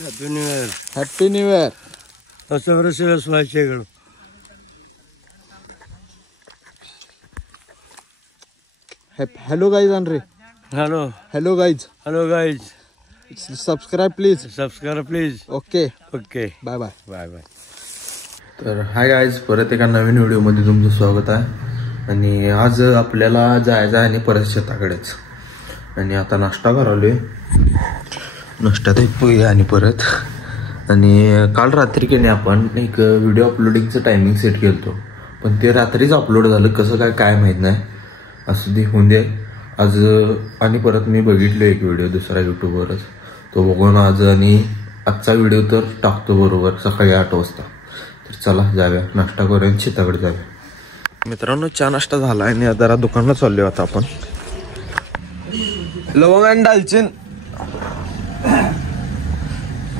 Happy new year. Hello guys अनरे. Hello guys. Subscribe please. Okay bye bye. तर hi guys, परत एका नवीन व्हिडिओमध्ये तुमचं स्वागत आहे. आणि आज आपल्याला जायचं आहे आणि परत शेताकडेच. आणि आता नाश्ता करालोय. नाश्त्यात एक पोहे आणि परत. आणि काल रात्री की नाही आपण एक व्हिडिओ अपलोडिंगचं टायमिंग सेट केलतो, पण ते रात्रीच अपलोड झालं. कसं काय माहीत नाही. असं ते होऊन दे. आज आणि परत मी बघितलो एक व्हिडिओ दुसरा यूट्यूबवरच, तो बघून आज आणि आजचा व्हिडिओ तर टाकतो बरोबर सकाळी 8 वाजता. तर चला जाऊया, नाश्ता करूया, शेताकडे जाऊया. मित्रांनो, चहा नाश्ता झाला आणि जरा दुकानला चाललोय आता आपण. लवंग आणि दालचिन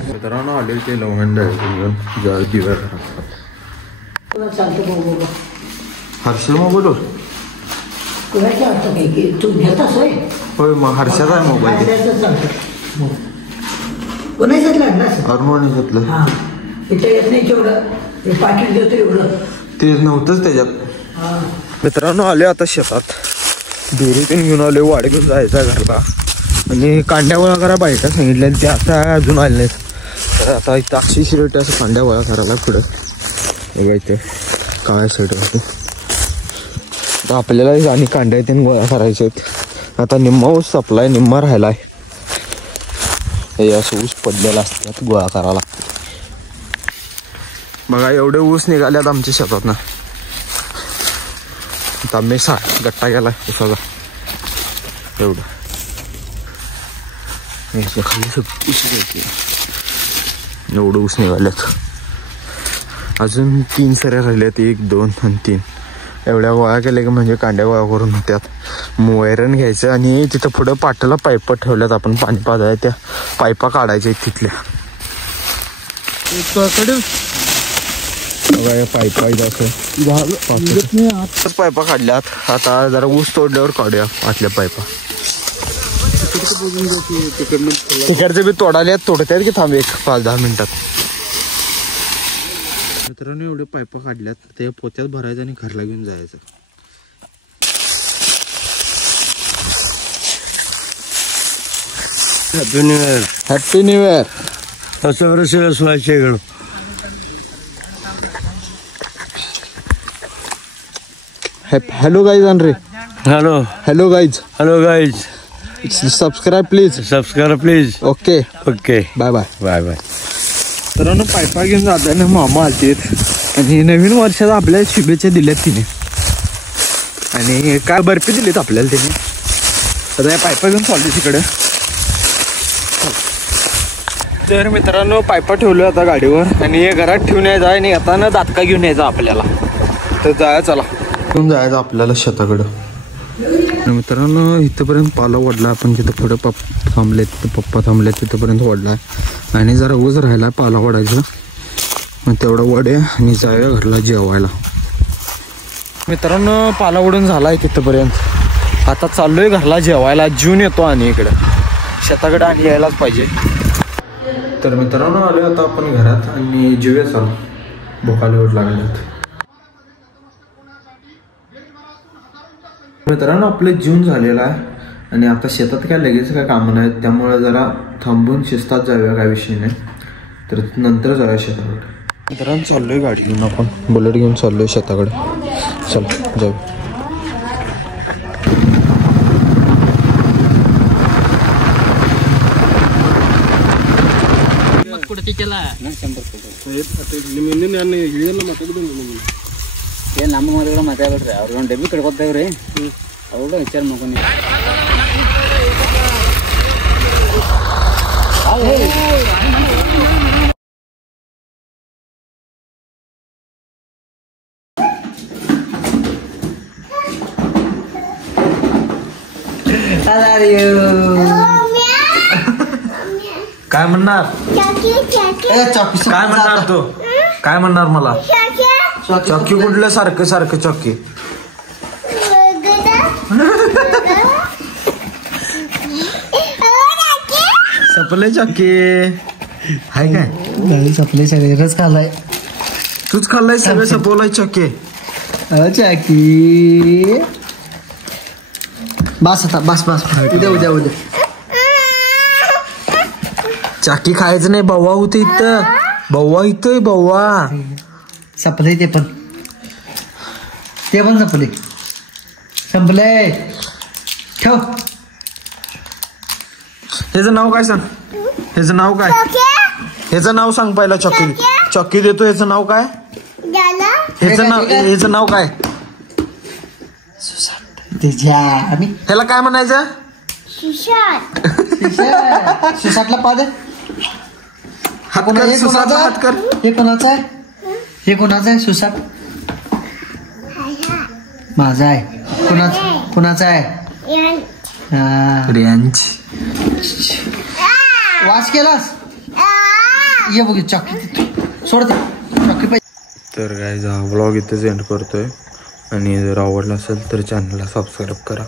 मित्रांनो आले ते लवंग आणि दालचिन घेऊन दिव्या हर्षल मोबाईल होय. मग हर्षाचा आहे मोबाईल. ते नव्हतंच त्याच्यात. मित्रांनो आले आता शेतात. दोरी पण घेऊन आले, वाडे घेऊन जायचा घरला. आणि कांड्या गोळा करा बायका सांगितल्या, त्या आता अजून आले नाहीत. तर आता इथं 800 शिरट असं कांड्या गोळा करायला पुढं बघा इथे काय साईड होते. तर आपल्याला आणि कांड्या इथे गोळा करायचे आहेत. आता निम्मा ऊस सप्लाय, निम्मा राहिला आहे. हे असं ऊस पडलेला असतात, गोळा करायला लागते. बघा एवढे ऊस निघाल्यात आमच्या शेतात ना. आता मी गट्टा गेला उसाचा एवढं. खाली ऊस घ्यायची, एवढं ऊस निघाल्यात. अजून 3 सऱ्या राहिल्यात, 1, 2 आणि 3. एवढ्या गोळा केल्या की म्हणजे कांड्या गोळा करून होत्यात. वैरण घ्यायचं आणि तिथं पुढं पाटाला पाईप ठेवल्यात आपण पाणी पाजाय. त्या पाईपा काढायच्या तिथल्या पाईपा काढल्यात. आता जरा ऊस तोडल्यावर काढूया आतल्या पाईपा. तिकडचे बी तोडतात की थांब 5-10 मिनिटात. मित्रांनो एवढे पाईपा काढल्यात, ते पोत्यात भरायचं आणि घरला घेऊन जायचं. Happy new year. Hello guys अनरे. Hello guys. Subscribe please. Okay bye bye. मित्रांनो पायपा घेऊन जाताना मामा आलतेत आणि नवीन वर्षात आपल्याला शुभेच्छा दिल्यात तिने. आणि काय बर्फी दिलीत आपल्याला तिने. आता या पायपा घेऊन चालते तिकडे. तर मित्रांनो पायपा ठेवलो आता गाडीवर आणि हे घरात ठेवून यायचा आणि येताना दातका घेऊन यायचा आपल्याला. तर जाया चला घेऊन जायचं आपल्याला शेताकडं. मित्रांनो इथंपर्यंत पाला ओढला आपण. जिथं पुढं थांबले तिथं पप्पा थांबले तिथंपर्यंत ओढला आणि जरा ऊस राहिला पाला ओढायचं. मग तेवढा वड्या आणि जाऊया घरला जेवायला. मित्रांनो पाला ओढून झालाय तिथंपर्यंत. आता चाललोय घरला जेवायला. जून येतो आणि इकडं शेताकडे आणि यायलाच पाहिजे. तर मित्रांनो आलोय आता आपण घरात आणि जेवूया चालू. भुकाला ओढ लागल्यात. मित्रांनो आपलं जेवण झालेलं आहे आणि आता शेतात काय लगेच काय कामं नाहीत, त्यामुळे जरा थांबून शिस्तात जाऊया, काय विषय नाही. तर नंतर जाऊया शेताकडे. मित्रांनो चाललोय गाडी घेऊन, आपण बुलेट घेऊन चाललोय शेताकडे. चल जाऊ. ನಮ್ಮ ಮಾತಾಡ ಮಾತಾಡ್ರಿ ಅವ್ರು ಒಂದು ಡಬ್ಬಿ ಕಡ್ಕೊತಾವ್ರಿ ಅವ್ರು ವಿಚಾರ ಮಾಡ್ಕೊಂಡು काय म्हणणार? काय म्हणणार तू? काय म्हणणार मला? चॉकी कुठलं सारखं सारखं चॉकी? सपले चॉकी. हाय काय नाही सपले शरीरच खाल्लाय. तूच खाल्लाय सगळं सपवलाय चक्के. चाकी बस आता बस बस उद्या चाकी खायचं नाही. बव्वा होते इथं. बव्वा इथं बव्वा सपले ते पण सपले संपले. ठेव. ह्याचं नाव काय सांग. ह्याचं नाव काय. ह्याचं नाव सांग पहिला. चक्की चक्की देतो. ह्याचं नाव काय. ह्याचं नाव काय. ह्याला काय म्हणायचं. सुसाटला पाद. हात कर. हे कोणाचं आहे. हे कोणाचं आहे. सुसाट माझा आहे. कोणाचा आहे. वास केलास. ये बघ चक्की सोडते चक्की पाहिजे. तर गाईज हा व्लॉग इथेच एंड करतोय आणि जर आवडला असेल तर चॅनलला सबस्क्राईब करा.